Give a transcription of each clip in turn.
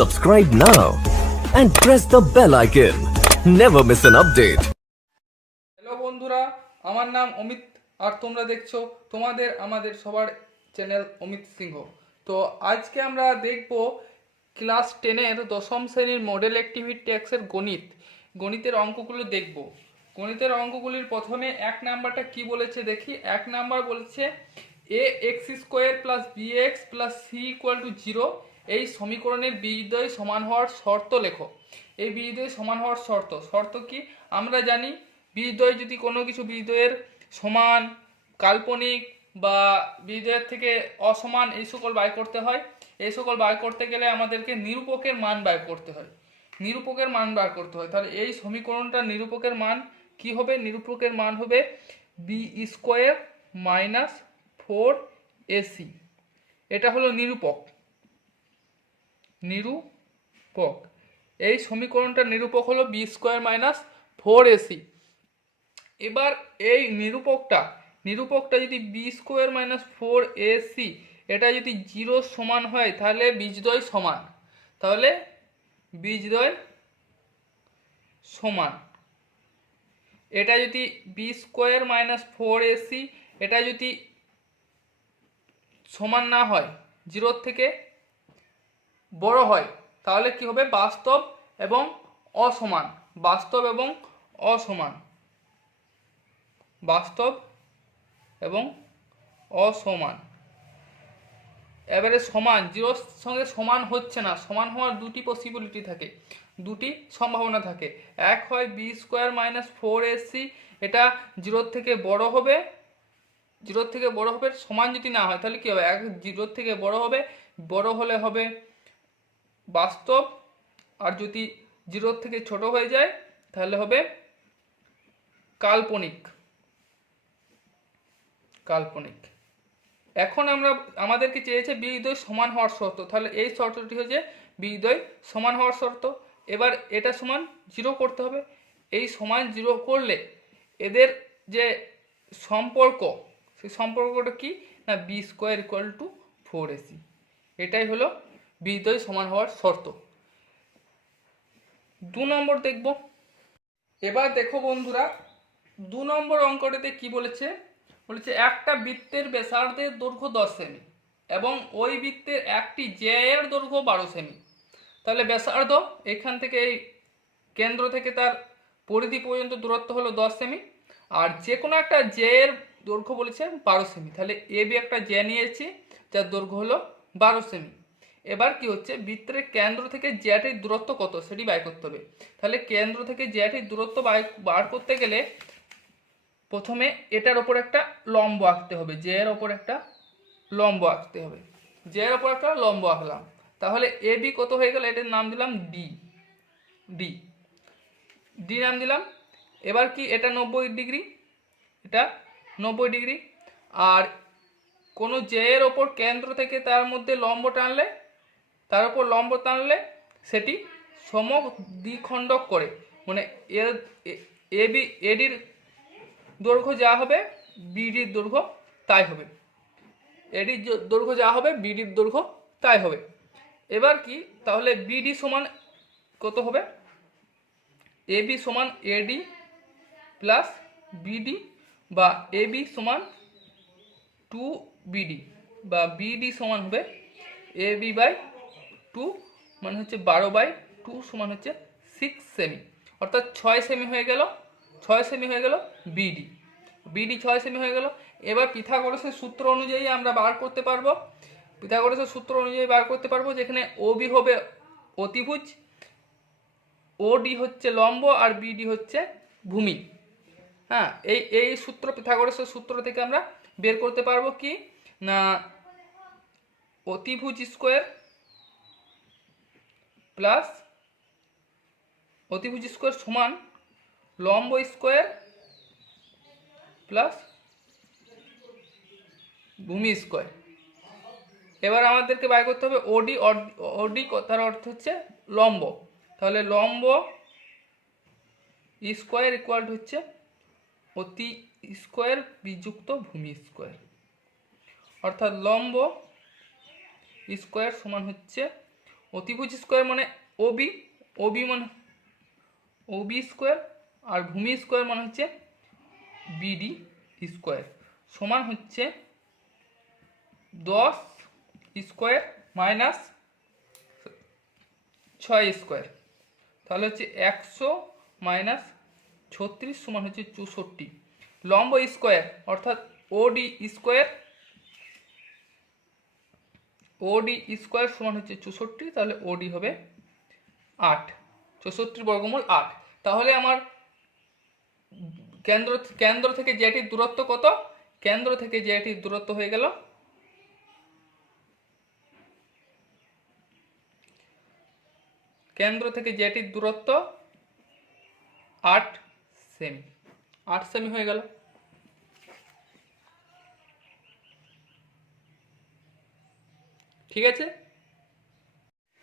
Subscribe now and press the bell icon. Never miss an update. Hello বন্ধুরা, আমার নাম অমিত আর তোমরা দেখছো তোমাদের আমাদের সবার চ্যানেল অমিত সিংহ। তো আজকে আমরা দেখব ক্লাস 10-এর দশম শ্রেণীর মডেল অ্যাক্টিভিটি ট্যাক্সের গণিতের অঙ্কগুলো দেখব। গণিতের অঙ্কগুলির প্রথমে এক নাম্বারটা কি বলেছে দেখি। এক নাম্বার বলেছে a x square plus b x plus c equal to 0 এই সমীকরণের বীজদ্বয় সমান হওয়ার শর্ত লেখো। এই বীজদ্বয় সমান হওয়ার শর্ত কি আমরা জানি। বীজদ্বয় যদি কোনো কিছু বীজদ্বয়ের সমান, কাল্পনিক বা বীজদ্বয়ের থেকে অসমান এই সকল বাই করতে হয়। এই সকল বাই করতে গেলে আমাদেরকে নিরূপকের মান বাই করতে হয়। নিরূপকের মান বার করতে হয়। তাহলে এই সমীকরণটা নিরূপকের মান কি হবে? নিরূপকের মান হবে বি স্কোয়ার মাইনাস 4ac। এটা হলো নিরূপক। এই সমীকরণটা নিরূপক হলো বি স্কোয়ার মাইনাস 4ac। এবার এই নিরূপকটা যদি বি স্কোয়ার মাইনাস 4ac এটা যদি 0 সমান হয় তাহলে বীজদ্বয় সমান। তাহলে বীজদ্বয় সমান। এটা যদি বি স্কোয়ার মাইনাস 4ac এটা যদি সমান না হয়, 0 থেকে বড় হয়, তাহলে কি হবে? বাস্তব এবং অসমান। বাস্তব এবং অসমান। এবারে সমান, 0 সঙ্গে সমান হচ্ছে না। সমান হওয়ার দুটি পসিবিলিটি থাকে, দুটি সম্ভাবনা থাকে। এক হয় বি স্কোয়ার মাইনাস 4ac এটা 0 থেকে বড় হবে। সমান যদি না হয় তাহলে কি হবে? 0 থেকে বড় হলে হবে বাস্তব, আর যদি 0 থেকে ছোট হয়ে যায় তাহলে হবে কাল্পনিক। এখন আমাদেরকে চেয়েছে বীজদ্বয় সমান হওয়ার শর্ত। তাহলে এই শর্তটি হচ্ছে বীজদ্বয় সমান হওয়ার শর্ত। এবার এটা সমান 0 করতে হবে। এই সমান 0 করলে এদের যে সম্পর্ক, সেই সম্পর্কটা কি না B square equal two 4ac। এটাই হলো বীজদ্বয় সমান হওয়ার শর্ত। 2 নম্বর দেখব। এবার দেখো বন্ধুরা, 2 নম্বর অঙ্কটিতে কি বলেছে একটা বৃত্তের ব্যাসার্ধের দৈর্ঘ্য 10 সেমি এবং ওই বৃত্তের একটি জ্যা এর দৈর্ঘ্য 12 সেমি। তাহলে ব্যাসার্ধ এখান থেকে এই কেন্দ্র থেকে তার পরিধি পর্যন্ত দূরত্ব হলো 10 সেমি, আর যে কোনো একটা জ্যা এর দৈর্ঘ্য বলেছে 12 সেমি। তাহলে এ বি একটা জ্যা নিয়েছি যার দৈর্ঘ্য হলো 12 সেমি। এবার কি হচ্ছে, বৃত্তের কেন্দ্র থেকে জ্যাটির দূরত্ব কত সেটি বাই করতে হবে। তাহলে কেন্দ্র থেকে জ্যাটির দূরত্ব বার করতে গেলে প্রথমে এটার ওপর একটা লম্ব আঁকতে হবে। জ্যার ওপর একটা লম্ব আঁকলাম। তাহলে এ বি কত হয়ে গেল? এটার নাম দিলাম ডি নাম দিলাম। এবার কি এটা 90 ডিগ্রি, এটা 90 ডিগ্রি। আর কোনো জ্যায়ের ওপর কেন্দ্র থেকে তার মধ্যে তার উপর লম্ব টানলে সেটি সমদ্বিখণ্ডক করে, মানে এডির দৈর্ঘ্য যা হবে বিডির দৈর্ঘ্য তাই হবে। এডির দৈর্ঘ্য যা হবে বিডির দৈর্ঘ্য তাই হবে। এবার কি, তাহলে বিডি সমান কত হবে? এবি সমান এডি প্লাস বিডি, বা এবি সমান 2বিডি, বা বিডি সমান হবে এবি বাই 2, মানে হচ্ছে 12/2 সমান হচ্ছে 6 সেমি। অর্থাৎ 6 সেমি হয়ে গেল বিডি 6 সেমি হয়ে গেল। এবার পিথাগোরাসের সূত্র অনুযায়ী আমরা বার করতে পারবো, যেখানে ওবি হবে অতিভুজ, ওডি হচ্ছে লম্ব, আর বিডি হচ্ছে ভূমি। হ্যাঁ, এই সূত্র পিথাগোরাসের সূত্র থেকে আমরা বের করতে পারবো কি না, অতিভুজ স্কোয়ার সমান লম্ব স্কোয়ার প্লাস ভূমি স্কোয়ার। এবার আমাদেরকে বাই করতে হবে ওডি তার অর্থ হচ্ছে লম্ব। তাহলে লম্ব স্কোয়ার ইকুয়াল টু হচ্ছে অতি স্কোয়ার বিযুক্ত ভূমি স্কোয়ার, অর্থাৎ লম্ব স্কোয়ার সমান হচ্ছে অতিভুজ স্কোয়ার মানে ওবি, ওবি মানে ওবি স্কোয়ার, আর ভূমি স্কোয়ার মানে হচ্ছে বিডি স্কোয়ার, সমান হচ্ছে 10 স্কোয়ার মাইনাস 6 স্কোয়ার, তাহলে হচ্ছে 100 মাইনাস 36 সমান হচ্ছে 64। লম্ব স্কোয়ার অর্থাৎ ওডি স্কোয়ার, ওডি স্কোয়ার সমান হচ্ছে 64, তাহলে ওডি হবে 8, 64 বর্গমূল 8। তাহলে আমার কেন্দ্র থেকে যেটির দূরত্ব কত? কেন্দ্র থেকে যেটির দূরত্ব হয়ে গেল কেন্দ্র থেকে যেটির দূরত্ব 8 সেমি, 8 সেমি হয়ে গেল। ঠিক আছে,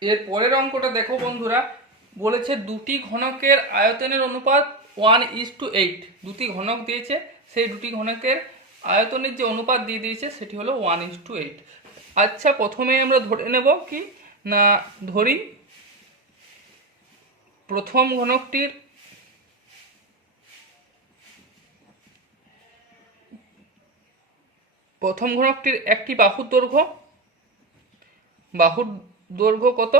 এর পরের অঙ্কটা দেখো বন্ধুরা, বলেছে দুটি ঘনকের আয়তনের অনুপাত 1:8। দুটি ঘনক দিয়েছে, সেই দুটি ঘনকের আয়তনের যে অনুপাত দিয়ে দিয়েছে সেটি হলো 1:8। আচ্ছা, প্রথমে আমরা ধরে নেব কি না, ধরি প্রথম ঘনকটির একটি বাহুর দৈর্ঘ্য কত?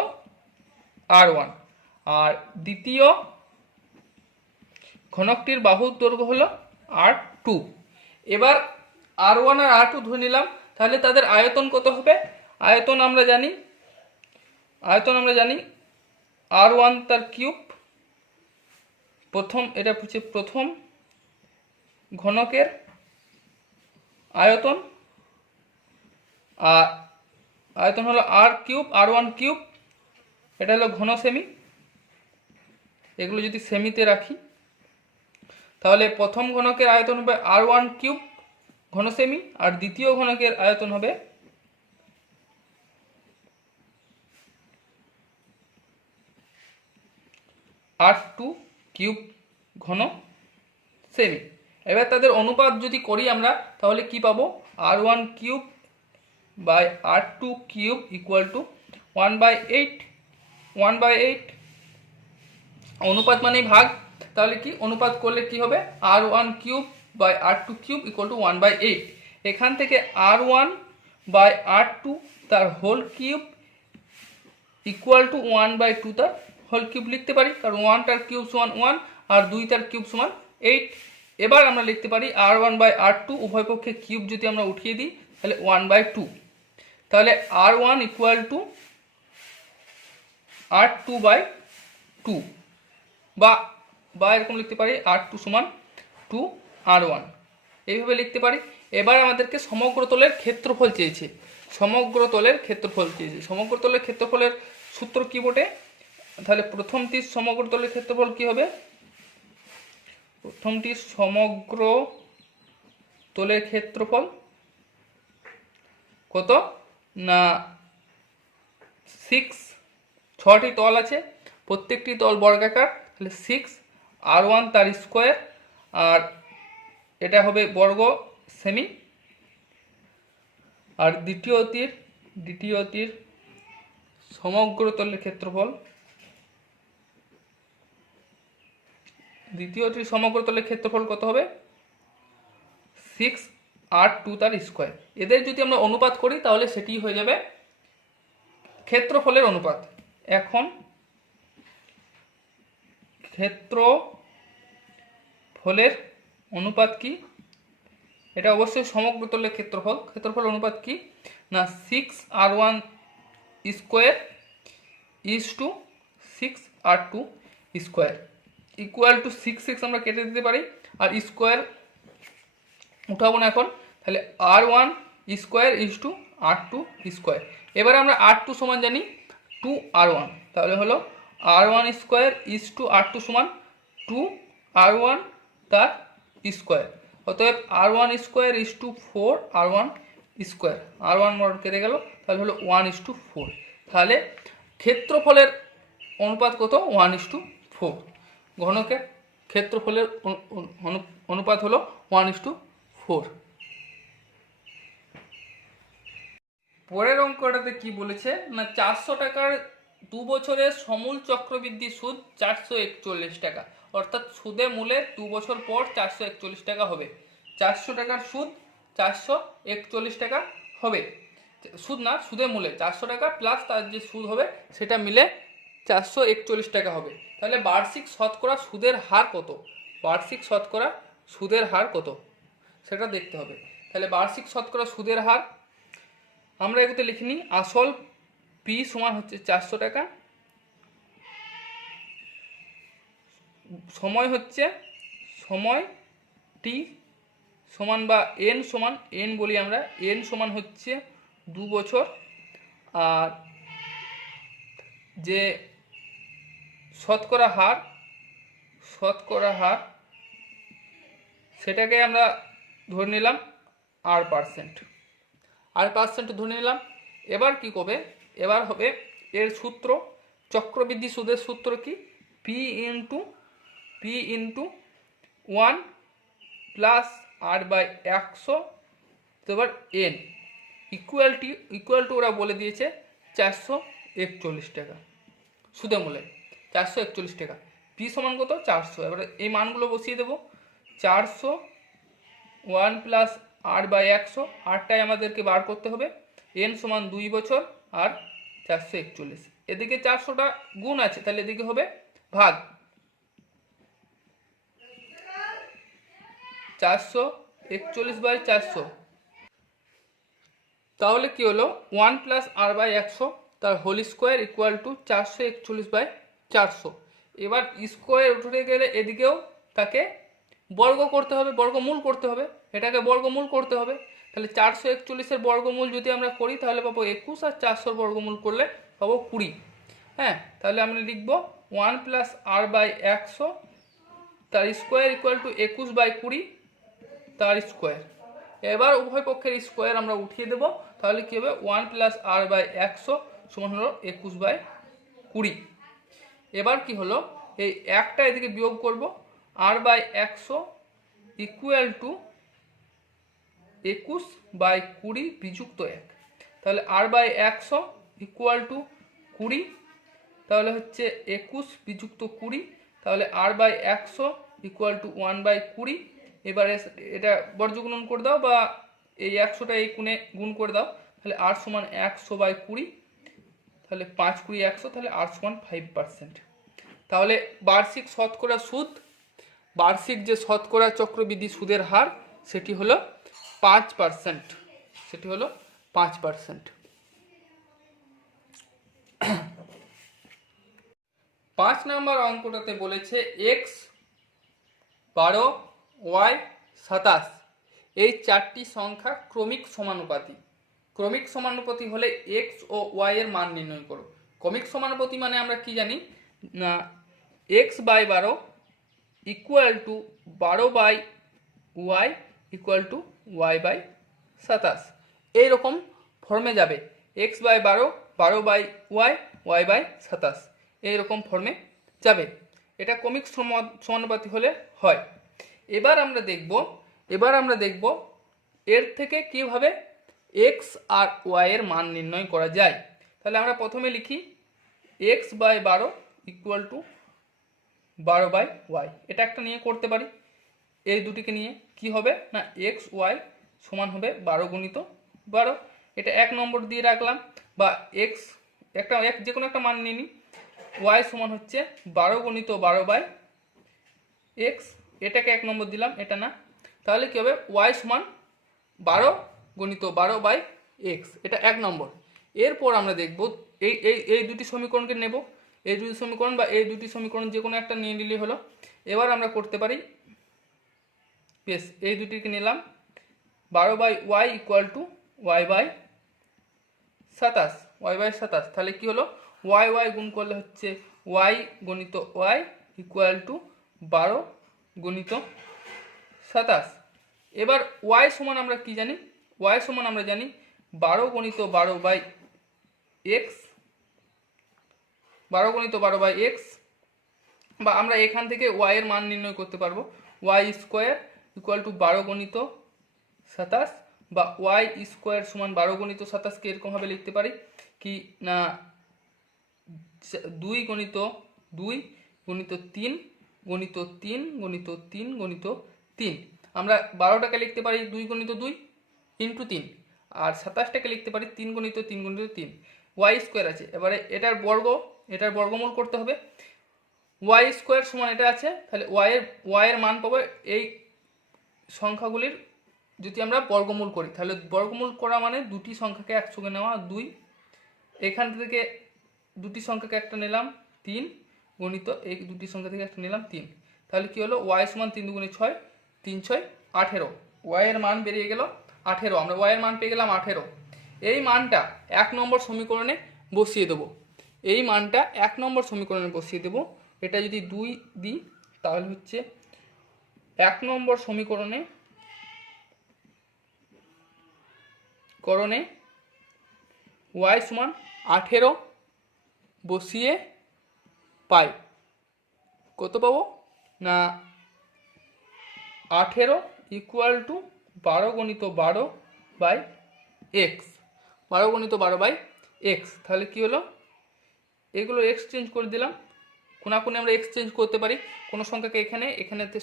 r1, আর দ্বিতীয় ঘনকটির বাহুর দৈর্ঘ্য হলো r2। এবার r1 আর r2 ধরে নিলাম, তাহলে তাদের আয়তন কত হবে? আয়তন আমরা জানি r1 তার কিউব, এটা হচ্ছে প্রথম ঘনকের আয়তন, আর আয়তন হলো r1 কিউব, এটা হলো ঘন সেমি। এগুলো যদি সেমিতে রাখি তাহলে প্রথম ঘনকের আয়তন হবে r1 কিউব ঘন সেমি, আর দ্বিতীয় ঘনকের আয়তন হবে r2 কিউব ঘন সেমি। এবার তাদের অনুপাত যদি করি আমরা, তাহলে কি পাবো? r1 cube by r2 cube equal to 1/8। অনুপাত মানেই ভাগ, তাহলে কি অনুপাত করলে কি হবে? r1 cube by r2 cube equal to 1/8। এখান থেকে r1 বাই r2 তার হোল কিউব ইকুয়াল টু 1/2 তার হোল কিউব লিখতে পারি, কারণ 1 তার কিউব সমান 1 আর 2 তার কিউব সমান 8। এবার আমরা লিখতে পারি r1 বাই r2 উভয় পক্ষে কিউব যদি আমরা উঠিয়ে দিই তাহলে 1/2, তাহলে r1 ইকুয়াল টু r2/2, বা এরকম লিখতে পারি r2 সমান 2r1, এইভাবে লিখতে পারি। এবার আমাদেরকে সমগ্র তলের ক্ষেত্রফল চেয়েছে। সমগ্র তলের ক্ষেত্রফলের সূত্র কি বটে? তাহলে প্রথমটির সমগ্র তলের ক্ষেত্রফল কি হবে? প্রথমটির সমগ্র তলের ক্ষেত্রফল কত না 6, 6টি তল আছে, প্রত্যেকটি তল বর্গাকার, তাহলে 6r1 তার স্কোয়ার, আর এটা হবে বর্গ সেমি। আর দ্বিতীয়টির সমগ্র তলের ক্ষেত্রফল, কত হবে? 6r2 তার স্কোয়ার। এদের যদি আমরা অনুপাত করি তাহলে সেটি হয়ে যাবে ক্ষেত্রফলের অনুপাত। এখন ক্ষেত্রফলের অনুপাত কি? এটা অবশ্যই সমগ্র তলের ক্ষেত্রফল অনুপাত কি না 6r1 square is to 6r2 square equal to 6 আমরা কেটে দিতে পারি, আর স্কোয়ার উঠাবো না এখন, তাহলে r1 square is two r2 square. এবার আমরা r2 সমান জানি 2r1, তাহলে হলো r1 square is two r2 সমান 2r1 তার স্কোয়ার। অতএব r1 square is two 4r1 square, r1 কেটে গেল, তাহলে হলো 1:4। তাহলে ক্ষেত্রফলের অনুপাত কত? 1:4। ঘনকের ক্ষেত্রফলের অনুপাত হলো 1:4। পরের অঙ্কটাতে কি বলেছে না 400 টাকার 2 বছরের সমূল চক্রবৃদ্ধি সুদ 441 টাকা, অর্থাৎ সুদে মূলে 2 বছর পর 441 টাকা হবে। 400 টাকার সুদ 441 টাকা হবে, সুদ না সুদে মূলে 400 টাকা প্লাস তার যে সুদ হবে সেটা মিলে 441 টাকা হবে। তাহলে বার্ষিক শতকরা সুদের হার কত, বার্ষিক শতকরা সুদের হার কত সেটা দেখতে হবে। তাহলে বার্ষিক শতকরা সুদের হার আমরা এগুলোতে লিখে নিই। আসল পি সমান হচ্ছে 400 টাকা, সময় হচ্ছে সময় টি সমান বা এন সমান, এন বলি আমরা, এন সমান হচ্ছে 2 বছর, আর যে শতকরা হার, শতকরা হার সেটাকে আমরা ধরে নিলাম R%, R% ধরে নিলাম। এবার কি করবে, এবার হবে এর সূত্র, চক্রবৃদ্ধি সুদের সূত্র কি, পি ইন্টু 1 প্লাস R/100, এবার এন ইকুয়াল টু ওরা বলে দিয়েছে 441 টাকা, সুদে মূলে 441 টাকা। পি সমান কত, 400। এবারে এই মানগুলো বসিয়ে দেবো। 400 1 প্লাস R/100, আরটাই আমাদেরকে বার করতে হবে। এন সমান 2 বছর আর 441, এদিকে 400টা গুণ আছে তাহলে এদিকে হবে ভাগ। 441/400, তাহলে কি হলো 1 প্লাস R/100 তার হোল স্কোয়ার ইকুয়াল টু 441/400। এবার স্কোয়ার উঠে গেলে এদিকেও তাকে বর্গ করতে হবে, বর্গমূল করতে হবে, এটাকে বর্গমূল করতে হবে। তাহলে 441-এর বর্গমূল যদি আমরা করি তাহলে পাবো 21, আর 400 বর্গমূল করলে পাবো 20। হ্যাঁ, তাহলে আমরা লিখব 1 প্লাস R/100 তার স্কোয়ার ইকুয়াল টু 21/20 তার স্কোয়ার। এবার উভয় পক্ষের স্কোয়ার আমরা উঠিয়ে দেব, তাহলে কী হবে 1 প্লাস R/100 সমান হলো 21/20। এবার কি হলো, এই একটা এদিকে বিয়োগ করব, R/100 ইকুয়াল টু 21/20 বিযুক্ত 1, তাহলে R/100 ইকুয়াল টু 20, তাহলে হচ্ছে 21 বিযুক্ত 20, তাহলে R/100 ইকুয়াল টু 1/20। এবারে এটা বর্গগুণন করে দাও বা এই 100টা এই কোণে গুণ করে দাও, তাহলে R সমান 100/20, তাহলে 5×20 100, তাহলে R সমান 5%। তাহলে বার্ষিক শতকরা সুদ, বার্ষিক যে শতকরা চক্রবৃদ্ধি সুদের হার সেটি হলো 5%, সেটি হলো 5%। 5 নম্বর অঙ্কটাতে বলেছে x 12 y 27 এই চারটি সংখ্যা ক্রমিক সমানুপাতি। ক্রমিক সমানুপাতি হলে x ও y এর মান নির্ণয় করো। ক্রমিক সমানুপাতি মানে আমরা কি জানি না, x/12 equal to 12/y equal to y/27, এইরকম ফর্মে যাবে। x/12 12/y y/27 এইরকম ফর্মে যাবে, এটা ক্রমিক সমানুপাতি হলে হয়। এবার আমরা দেখব এর থেকে কিভাবে x আর y এর মান নির্ণয় করা যায়। তাহলে আমরা প্রথমে লিখি x/12 ইকুয়াল টু 12/y, এটা একটা নিয়ে করতে পারি। এই দুটিকে নিয়ে কি হবে না, x y সমান হবে 12 গুণিত 12, এটা 1 নম্বর দিয়ে রাখলাম, বা x একটা যে কোনো একটা মান নিয়ে নিই। y সমান হচ্ছে 12 গুণিত 12/x, এটাকে 1 নম্বর দিলাম, এটা না। তাহলে কি হবে y সমান 12 গুণিত 12/x, এটা 1 নম্বর। এরপর আমরা দেখব এই এই এই দুটি সমীকরণকে নেব, এই দুটি সমীকরণ বা এই দুটি সমীকরণ যে কোনো একটা নিয়ে নিলেই হলো। এবার আমরা করতে পারি, বেশ এই দুটিকে নিলাম, 12/y ইকুয়াল টু y/27, তাহলে কি হলো y গুণ করলে হচ্ছে y গুণিত y ইকুয়াল টু 12 গুণিত 27। এবার y সমান আমরা কি জানি, y সমান আমরা জানি 12 গুণিত 12/x, 12 গুণিত 12/x, বা আমরা এখান থেকে y এর মান নির্ণয় করতে পারবো y স্কোয়ার ইকুয়াল টু 12 গুণিত 27, বা y স্কোয়ার সমান 12 গুণিত 27কে এরকমভাবে লিখতে পারি কি না, 2 গণিত 2 গণিত 3 গণিত 3 গণিত 3 গণিত 3। আমরা 12টাকে লিখতে পারি 2 গণিত 2 ইন্টু 3, আর 27টাকে লিখতে পারি 3 গণিত 3 গণিত 3। ওয়াই স্কোয়ার আছে, এবারে এটার বর্গমূল করতে হবে। ওয়াই স্কোয়ার সমান এটা আছে, তাহলে ওয়াইয়ের মান পাবো এই সংখ্যাগুলির যদি আমরা বর্গমূল করি, তাহলে বর্গমূল করা মানে দুটি সংখ্যাকে একসঙ্গে নেওয়া 2, এখান থেকে দুটি সংখ্যাকে একটা নিলাম 3 গণিত এই দুটি সংখ্যা থেকে একটা নিলাম 3, তাহলে কি হলো ওয়াই সমান 3 দুগুণে 6, 3 6 18। ওয়াইয়ের মান বেরিয়ে গেল 18, আমরা ওয়াইয়ের মান পেয়ে গেলাম 18। এই মানটা 1 নম্বর সমীকরণে বসিয়ে দেবো, এই মানটা 1 নম্বর সমীকরণে বসিয়ে দেবো। এটা যদি 2 দিই তাহলে হচ্ছে 1 নম্বর সমীকরণে ওয়াই সমান 18 বসিয়ে পাই কত পাবো না 18 ইকুয়াল টু 12 গণিত 12 বাই এক্স, 12 গণিত 12 বাই এক্স। তাহলে কি হলো, এগুলো এক্সচেঞ্জ করে দিলাম, কোনাকুনি আমরা এক্সচেঞ্জ করতে পারি, কোনো সংখ্যাকে এখানে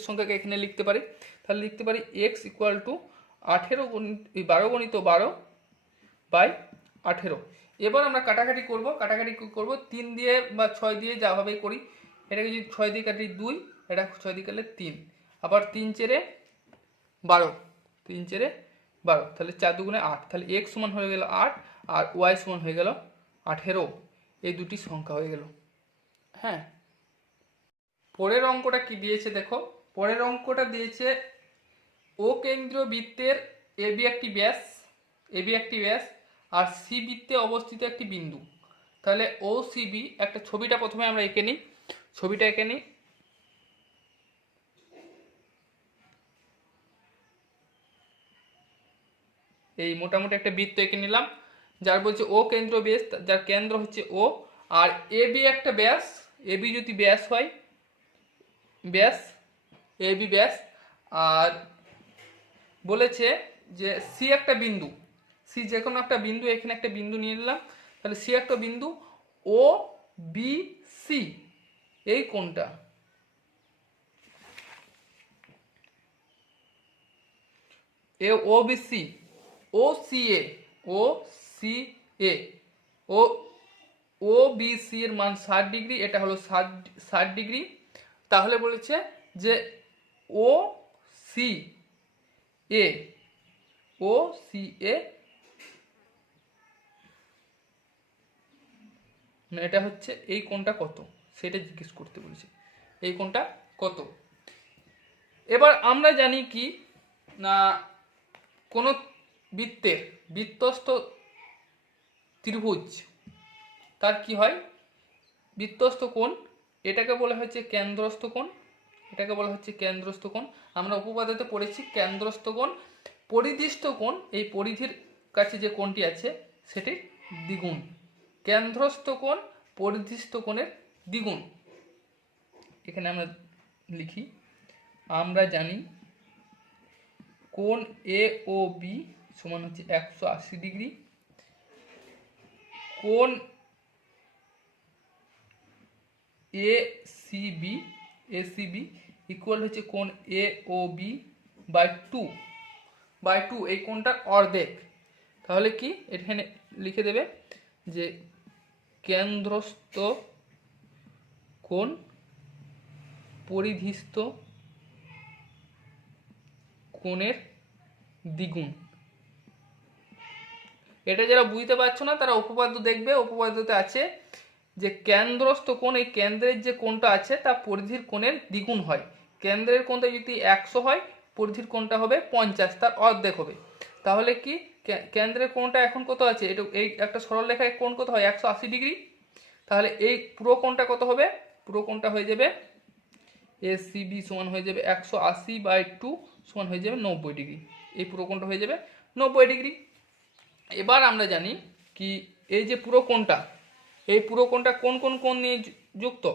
সংখ্যাকে এখানে লিখতে পারি। তাহলে লিখতে পারি এক্স ইকুয়াল টু 12 গণিত 12 বাই 18। এবার আমরা কাটাকাটি করব 3 দিয়ে বা 6 দিয়ে যাভাবেই করি। এটাকে যদি 6 দিয়ে কাটি 2, এটা 6 দিয়ে কাটলে 3, আবার 3 চেরে 12, 3 চেরে 12, তাহলে 4 দুগুণে 8, তাহলে এক্স সমান হয়ে গেল 8 আর ওয়াই সমান হয়ে গেল 18। এই দুটি সংখ্যা হয়ে গেল। হ্যাঁ, পরের অঙ্কটা কি দিয়েছে দেখো, পরের অঙ্কটা দিয়েছে ও কেন্দ্রীয় বৃত্তের এবি একটি ব্যাস আর সি বৃত্তে অবস্থিত একটি বিন্দু। তাহলে ও সিবি একটা ছবিটা প্রথমে আমরা এঁকে নিই, ছবিটা এঁকে নিই। এই মোটামুটি একটা বৃত্ত এঁকে নিলাম, যার বলছে ও কেন্দ্র ব্যাস, যার কেন্দ্র হচ্ছে ও, আর এবি একটা ব্যাস, এবি যদি ব্যাস হয় এবি ব্যাস, আর বলেছে যে সি একটা বিন্দু, সি যে কোনো একটা বিন্দু, এখানে একটা বিন্দু নিয়ে নিলাম, তাহলে সি একটা বিন্দু ও বি সি, এই কোণটা এ ও বি সি, ও সি এ, ও সি এ, ও বি সি এর মান 60 ডিগ্রি, এটা হলো 60 ডিগ্রি। তাহলে বলেছে যে ও সি এ, ও সি এ এটা হচ্ছে এই কোণটা কত সেটা জিজ্ঞেস করতে বলেছে, এই কোণটা কত। এবার আমরা জানি কি না কোন বৃত্তের বৃত্তস্থ ত্রিভুজ তার কি হয় বৃত্তস্থ কোণ, এটাকে বলা হচ্ছে কেন্দ্রস্থ কোণ, এটাকে বলা হচ্ছে কেন্দ্রস্থ কোণ। আমরা উপপাদ্যতে পড়েছি কেন্দ্রস্থ কোণ, পরিধিস্থ কোণ, এই পরিধির কাছে যে কোণটি আছে সেটির দ্বিগুণ। কেন্দ্রস্থ কোণ পরিধিস্থ কোণের দ্বিগুণ। এখানে আমরা লিখি, আমরা জানি কোণ এ ও বি সমান হচ্ছে 180 ডিগ্রি, কোণ এ সি বি ইকুয়াল হচ্ছে কোণ এ ও বি বাই টু, এই কোণটার অর্ধেক। তাহলে কি এখানে লিখে দেবে যে কেন্দ্রস্থ কোণ পরিধিস্থ কোণের দ্বিগুণ। এটা যারা বুঝতে পারছো না তারা উপপাদ্য দেখবে, উপপাদ্যতে আছে যে কেন্দ্রস্থ কোণ, এই কেন্দ্রের যে কোণটা আছে তা পরিধির কোণের দ্বিগুণ হয়। কেন্দ্রের কোণটা যদি 100 হয়, পরিধির কোণটা হবে 50, তার অর্ধেক হবে। তাহলে কি কেন্দ্রের কোণটা এখন কত আছে, এটা এই একটা সরল রেখায় কোণ কত হয় 180 ডিগ্রি, তাহলে এই পুরো কোণটা কত হবে, পুরো কোণটা হয়ে যাবে এসিবি সমান হয়ে যাবে 180/2 সমান হয়ে যাবে 90 ডিগ্রি, এই পুরো কোণটা হয়ে যাবে 90 ডিগ্রি। এবার আমরা জানি কি এই যে পুরো কোণটা, এই পুরো কোণটা কোন কোন কোণ নিয়ে যুক্ত,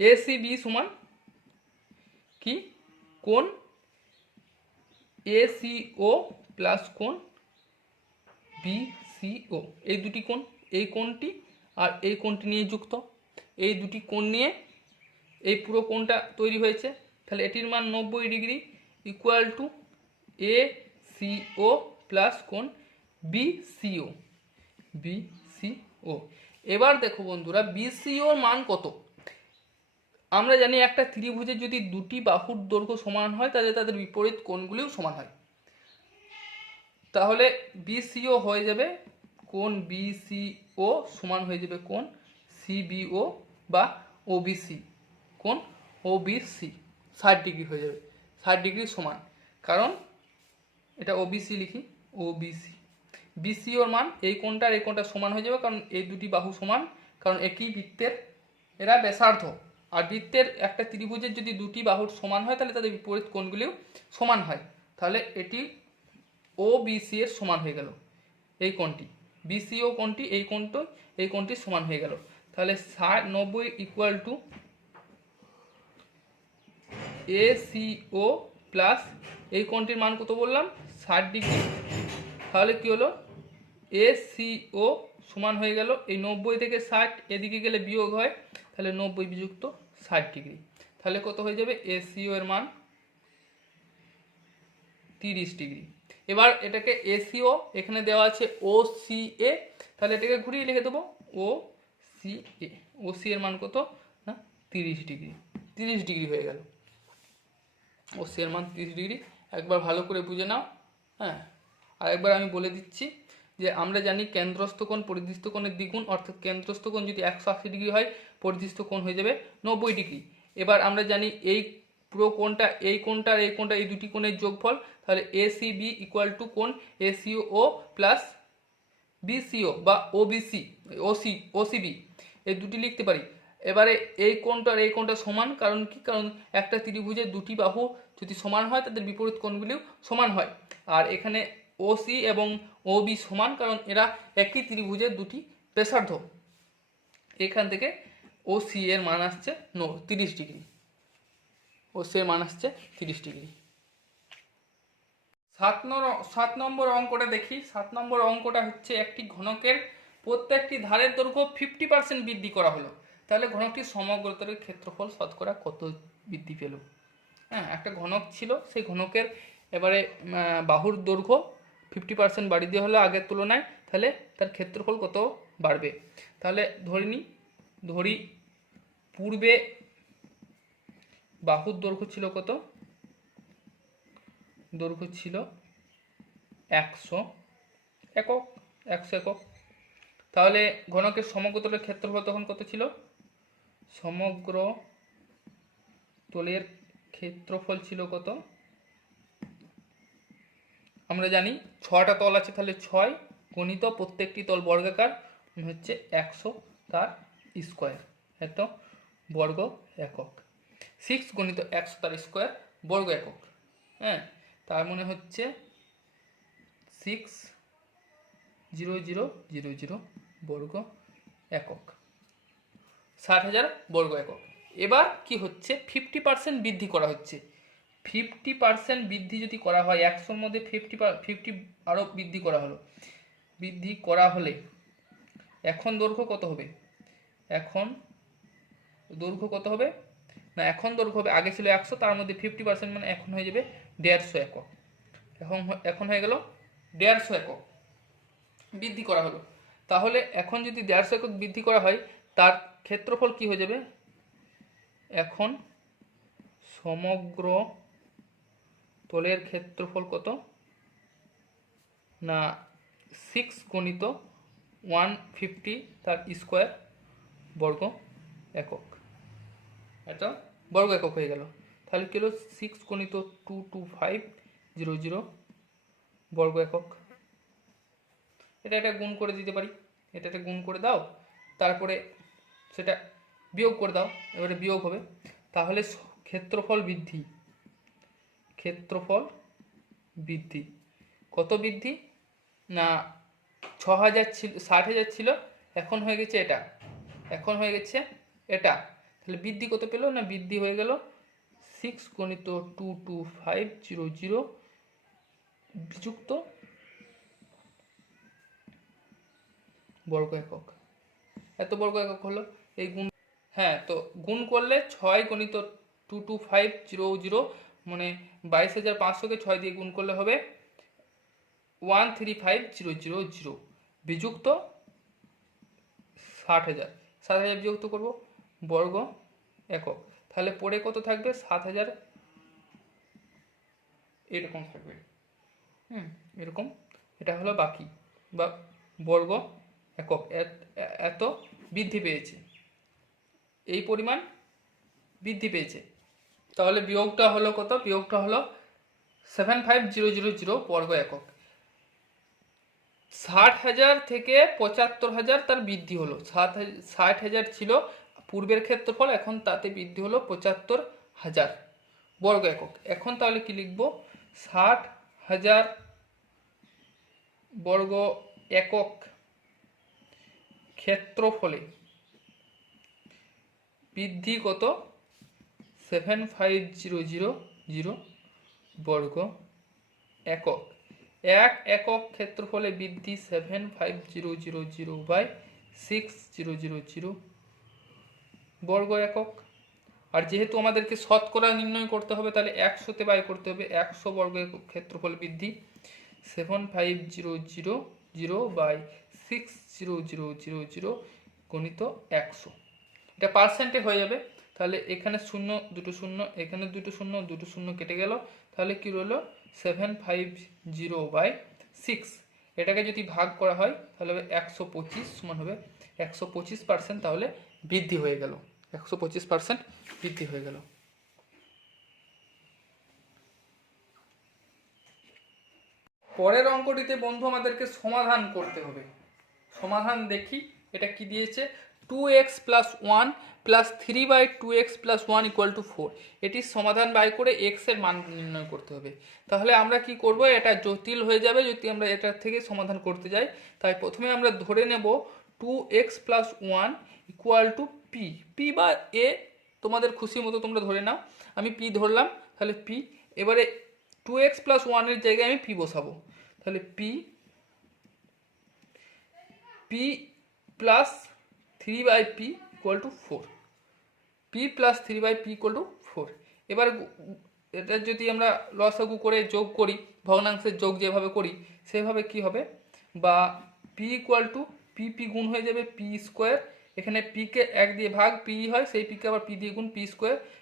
এসিবি সমান কি কোণ এসিও প্লাস কোণ বিসিও, এই দুটি কোণ, এই কোণটি আর এই কোণটি নিয়ে যুক্ত, এই দুটি কোণ নিয়ে এই পুরো কোণটা তৈরি হয়েছে। তাহলে এটির মান 90 degree equal to A CO plus কোণ বিসিও। বিসিও এবার দেখো বন্ধুরা, বিসিওর মান কত? আমরা জানি একটা ত্রিভুজের যদি দুটি বাহুর দৈর্ঘ্য সমান হয় তাহলে তাদের বিপরীত কোণগুলিও সমান হয়। তাহলে বিসিও হয়ে যাবে, কোণ বিসিও সমান হয়ে যাবে কোণ সিবিও বা ওবিসি, কোণ ওবিসি 60 ডিগ্রি হয়ে যাবে, 60 ডিগ্রি সমান, কারণ এটা ওবিসি লিখি, ওবিসি। বিসিওর মান এই কোণটা আর এই কোণটা সমান হয়ে যাবে, কারণ এই দুটি বাহু সমান, কারণ একই বৃত্তের এরা ব্যাসার্ধ। আর বৃত্তের একটা ত্রিভুজের যদি দুটি বাহুর সমান হয় তাহলে তাদের বিপরীত কোণগুলিও সমান হয়। তাহলে এটি ও বিসি এর সমান হয়ে গেল, এই কোণটি বিসিও কোণটি এই কোণটি সমান হয়ে গেল। তাহলে 90 equal to A CO plus এই কোণটির মান কত বললাম, 60 ডিগ্রি। তাহলে কি হলো, এ সিও সমান হয়ে গেল, এই 90 থেকে 60 এদিকে গেলে বিয়োগ হয়, তাহলে 90 বিযুক্ত 60 ডিগ্রি। তাহলে কত হয়ে যাবে, এ সিও এর মান 30 ডিগ্রি। এবার এটাকে এসিও এখানে দেওয়া আছে ও সি এ, তাহলে এটাকে ঘুরিয়ে লিখে দেবো ও সি এ। ও সি এর মান কত না 30 ডিগ্রি, 30 ডিগ্রি হয়ে গেল। ও সি এর মান 30 ডিগ্রি। একবার ভালো করে বুঝে নাও। হ্যাঁ, আর একবার আমি বলে দিচ্ছি যে আমরা জানি কেন্দ্রস্থ কোণ পরিদৃষ্ট কোণের দ্বিগুণ, অর্থাৎ কেন্দ্রস্থ কোণ যদি 180 ডিগ্রি হয় পরিদৃষ্ট কোণ হয়ে যাবে 90 ডিগ্রি। এবার আমরা জানি এই পুরো কোণটা এই কোণটা আর এই কোণটা এই দুটি কোণের যোগফল, তাহলে এসিবি ইকুয়াল টু কোণ এসিও প্লাস বিসিও বা ওবিসি ওসিবি, এই দুটি লিখতে পারি। এবারে এই কোণটা আর এই কোণটা সমান, কারণ কি, কারণ একটা ত্রিভুজের দুটি বাহু যদি সমান হয় তাদের বিপরীত কোণগুলিও সমান হয়। আর এখানে ওসি এবং ওবি সমান, কারণ এরা একই ত্রিভুজের দুটি ব্যাসার্ধ। এখান থেকে ওসি এর মান আসছে 30 ডিগ্রি, ওসি এর মান আসছে 30 ডিগ্রি। 7 নম্বর অঙ্কটা দেখি। 7 নম্বর অঙ্কটা হচ্ছে একটি ঘনকের প্রত্যেকটি ধারের দৈর্ঘ্য 50% বৃদ্ধি করা হলো, তাহলে ঘনকটির সমগ্রতলের ক্ষেত্রফল শতকরা কত বৃদ্ধি পেল। হ্যাঁ, একটা ঘনক ছিল, সেই ঘনকের এবারে বাহুর দৈর্ঘ্য 50% বাড়িয়ে দেওয়া হলো আগের তুলনায়, তাহলে তার ক্ষেত্রফল কত বাড়বে। তাহলে ধরি পূর্বে বাহুর দৈর্ঘ্য ছিল কত, দৈর্ঘ্য ছিল 100 একক, 100 একক। তাহলে ঘনকের সমগ্রতলের ক্ষেত্রফল তখন কত ছিল, সমগ্র তলের ক্ষেত্রফল ছিল কত, আমরা জানি 6টা তল আছে, তাহলে 6 গণিত প্রত্যেকটি তল বর্গাকার হচ্ছে 100 তার স্কোয়ার, এত বর্গ একক। 6 গণিত 100 তার স্কোয়ার বর্গ একক। হ্যাঁ, তার মানে হচ্ছে 60000 বর্গ একক, 60,000 বর্গ একক। এবার কি হচ্ছে, 50% বৃদ্ধি করা হচ্ছে। 50% বৃদ্ধি যদি করা হয়, 100-র মধ্যে 50 আরও বৃদ্ধি করা হলো, বৃদ্ধি করা হলে এখন দৈর্ঘ্য কত হবে, এখন দৈর্ঘ্য কত হবে না, এখন দৈর্ঘ্য হবে, আগে ছিল 100, তার মধ্যে 50% মানে এখন হয়ে যাবে 150 একক। এখন হয়ে গেল 150 একক বৃদ্ধি করা হলো। তাহলে এখন যদি 150 একক বৃদ্ধি করা হয় তার ক্ষেত্রফল কি হয়ে যাবে, এখন সমগ্র তলের ক্ষেত্রফল কত না 6 গণিত 150 তার স্কোয়ার বর্গ একক, এটা বর্গ একক হয়ে গেল। তাহলে কি হলো, 6 গণিত 22500 বর্গ একক। এটা গুণ করে দিতে পারি, এটা গুণ করে দাও, তারপরে সেটা বিয়োগ করে দাও, এবারে বিয়োগ হবে। তাহলে ক্ষেত্রফল বৃদ্ধি কত বৃদ্ধি না, 6000 ছিল, 60,000 ছিল, এখন হয়ে গেছে এটা, তাহলে বৃদ্ধি কত পেল না, বৃদ্ধি হয়ে গেল 6 গণিত 22500 যুক্ত বর্গ একক। এত বর্গ একক হলো। এই গুণ, হ্যাঁ, তো গুণ করলে 6 গণিত 22500, মানে 22,500কে 6 দিয়ে গুণ করলে হবে 135000 বিযুক্ত 60,000। 60,000 বিযুক্ত করব বর্গ একক, তাহলে পরে কত থাকবে? 7,000 এরকম থাকবে। এরকম, এটা হলো বাকি বা বর্গ একক। এত বৃদ্ধি পেয়েছে, এই পরিমাণ বৃদ্ধি পেয়েছে। তাহলে বিয়োগটা হলো কত? বিয়োগটা হলো 75000 বর্গ একক। 60,000 থেকে 75,000 তার বৃদ্ধি হলো। 60,000 ছিল পূর্বের ক্ষেত্রফল, এখন তাতে বৃদ্ধি হলো 75,000 বর্গ একক। এখন তাহলে কি লিখব? 60,000 বর্গ একক ক্ষেত্রফলে বৃদ্ধি কত? 7500 বর্গ একক। এক একক ক্ষেত্রফলে বৃদ্ধি 7500/6000 বর্গ একক। আর যেহেতু আমাদেরকে শতকরা নির্ণয় করতে হবে, তাহলে 100তে বাই করতে হবে। 100 বর্গ একক ক্ষেত্রফল বৃদ্ধি 7500/6000 গণিত 100। এটা পার্সেন্টে হয়ে যাবে। তাহলে এখানে শূন্য, দুটো শূন্য, এখানে দুটো শূন্য, দুটো শূন্য কেটে গেল। তাহলে কি রইলো? 750/6। এটাকে যদি ভাগ করা হয় তাহলে হবে 125, সমান হবে 125%। তাহলে বৃদ্ধি হয়ে গেল, 125% বৃদ্ধি হয়ে গেল। পরের অঙ্কটিতে বন্ধু আমাদেরকে সমাধান করতে হবে। সমাধান দেখি, এটা কি দিয়েছে? 2x + 1 + 3/2x + 1 = 4। এটির সমাধান বাই করে x এর মান নির্ণয় করতে হবে। তাহলে আমরা কি করব? এটা জটিল হয়ে যাবে যদি আমরা এটার থেকে সমাধান করতে যাই। তাই প্রথমে আমরা ধরে নেব 2x + 1 = p। p বা a তোমাদের খুশি মতো তোমরা ধরে নাও। আমি p ধরলাম, তাহলে p। এবারে 2x + 1 এর জায়গায় আমি p বসাবো। তাহলে p + 3/p = 4। p + 3/p = 4। এবার এটা যদি আমরা লসাগু করে যোগ করি, ভগ্নাংশের যোগ যেভাবে করি সেভাবে কি হবে? বা p = p গুণ হয়ে যাবে p²। এখানে p কে 1 দিয়ে ভাগ p হয়, সেই p কে আবার p দিয়ে গুণ p²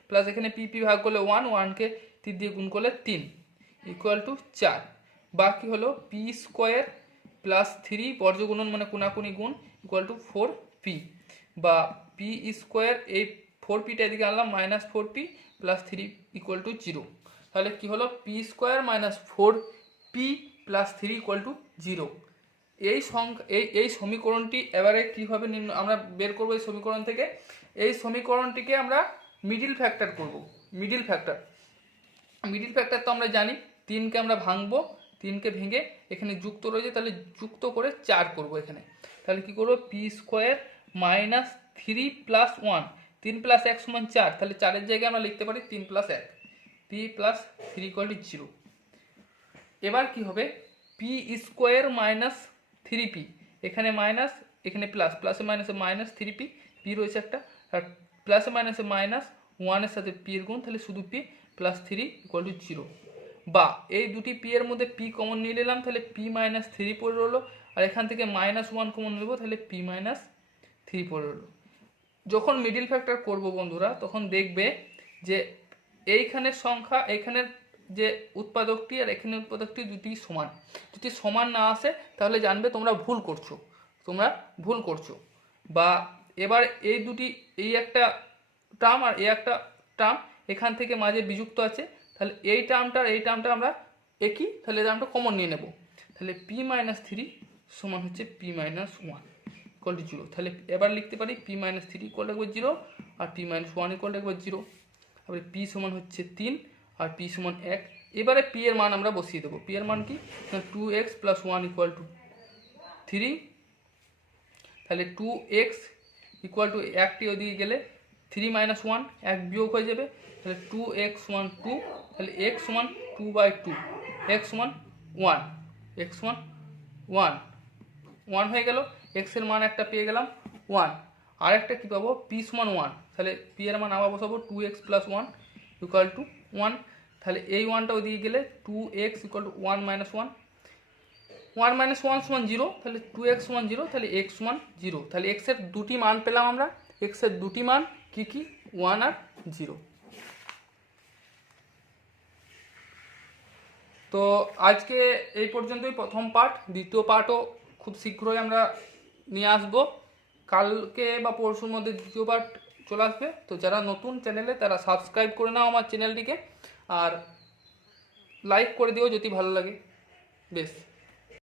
প্লাস এখানে p ভাগ করলে 1, 1 কে 3 দিয়ে গুণ করলে 3 = 4। বাকি হলো p² + 3 বর্গগুণন মানে কোনাকুনি গুণ = 4p। বা p², এই 4pটা এদিকে আনলাম, -4p + 3 = 0। তাহলে কি হলো? p² - 4p + 3 = 0। এই সংখ্যা, এই সমীকরণটি এবারে কীভাবে আমরা বের করবো? এই সমীকরণ থেকে এই সমীকরণটিকে আমরা মিডিল ফ্যাক্টর করব। মিডিল ফ্যাক্টর তো আমরা জানি, 3কে আমরা ভাঙবো, 3কে ভেঙে এখানে যুক্ত রয়েছে, তাহলে যুক্ত করে 4 করব এখানে। তাহলে কি করবো? p² - 3 + 1, 3 + 1 = 4। তাহলে 4-এর জায়গায় আমরা লিখতে পারি 3 + 1, p + 3 = 0। এবার কি হবে? p² - 3p, এখানে মাইনাস, এখানে প্লাস, প্লাসে মাইনাসে -3p, p রয়েছে একটা, আর প্লাসে মাইনাসে -1 এর সাথে p এর গুণ, তাহলে শুধু p + 3 = 0। বা এই দুটি p এর মধ্যে p কমন নিয়ে নিলাম, তাহলে p - 3 পড়ে রইলো। আর এখান থেকে -1 কমন নেব, তাহলে p - 3 পড়ে রইলো। যখন মিডিল ফ্যাক্টর করব বন্ধুরা, তখন দেখবে যে এইখানের সংখ্যা, এইখানের যে উৎপাদকটি আর এখানের উৎপাদকটি দুটি সমান। যদি সমান না আসে তাহলে জানবে তোমরা ভুল করছো। বা এবার এই দুটি, এই একটা টার্ম আর এই একটা টার্ম এখান থেকে মাঝে বিযুক্ত আছে, তাহলে এই টার্মটা আর এই টার্মটা আমরা একই, তাহলে এই টার্মটা কমন নিয়ে নেব। তাহলে p - 3 সমান হচ্ছে p - 1 = 0। তাহলে এবার লিখতে পারি p - 3 = 0 আর p - 1 = 0। তারপরে p সমান হচ্ছে 3 আর p সমান 1। এবারে p এর মান আমরা বসিয়ে দেবো। p এর মান কি? 2x + 1 = 3। তাহলে 2x = 1টি ওদিকে গেলে 3 - 1 1 বিয়োগ হয়ে যাবে, তাহলে 2x = 2। তাহলে x = 2/2, x = 1 হয়ে গেল। x এর মান একটা পেয়ে গেলাম ওয়ান, আর একটা কী পাবো পি সমান ওয়ান, তাহলে পি এর মান আবার বসাবো 2x plus one equal to one, তাহলে এই ওয়ানটা ওইদিকে গেলে 2x equal to one minus one, one minus one সমান জিরো, তাহলে 2x সমান জিরো, তাহলে এক্স সমান জিরো, তাহলে এক্সের দুটি মান পেলাম আমরা, এক্সের দুটি মান কী কী, ওয়ান আর জিরো। তো আজকে এই পর্যন্তই প্রথম পার্ট, দ্বিতীয় পার্টও খুব শীঘ্রই আমরা নিয়ে আসবো, কালকে বা পরশুর মধ্যে দ্বিতীয় পার্ট চলে আসবে। তো যারা নতুন চ্যানেলে তারা সাবস্ক্রাইব করে নাও আমার চ্যানেলটিকে, আর লাইক করে দিও যদি ভালো লাগে। বেশ।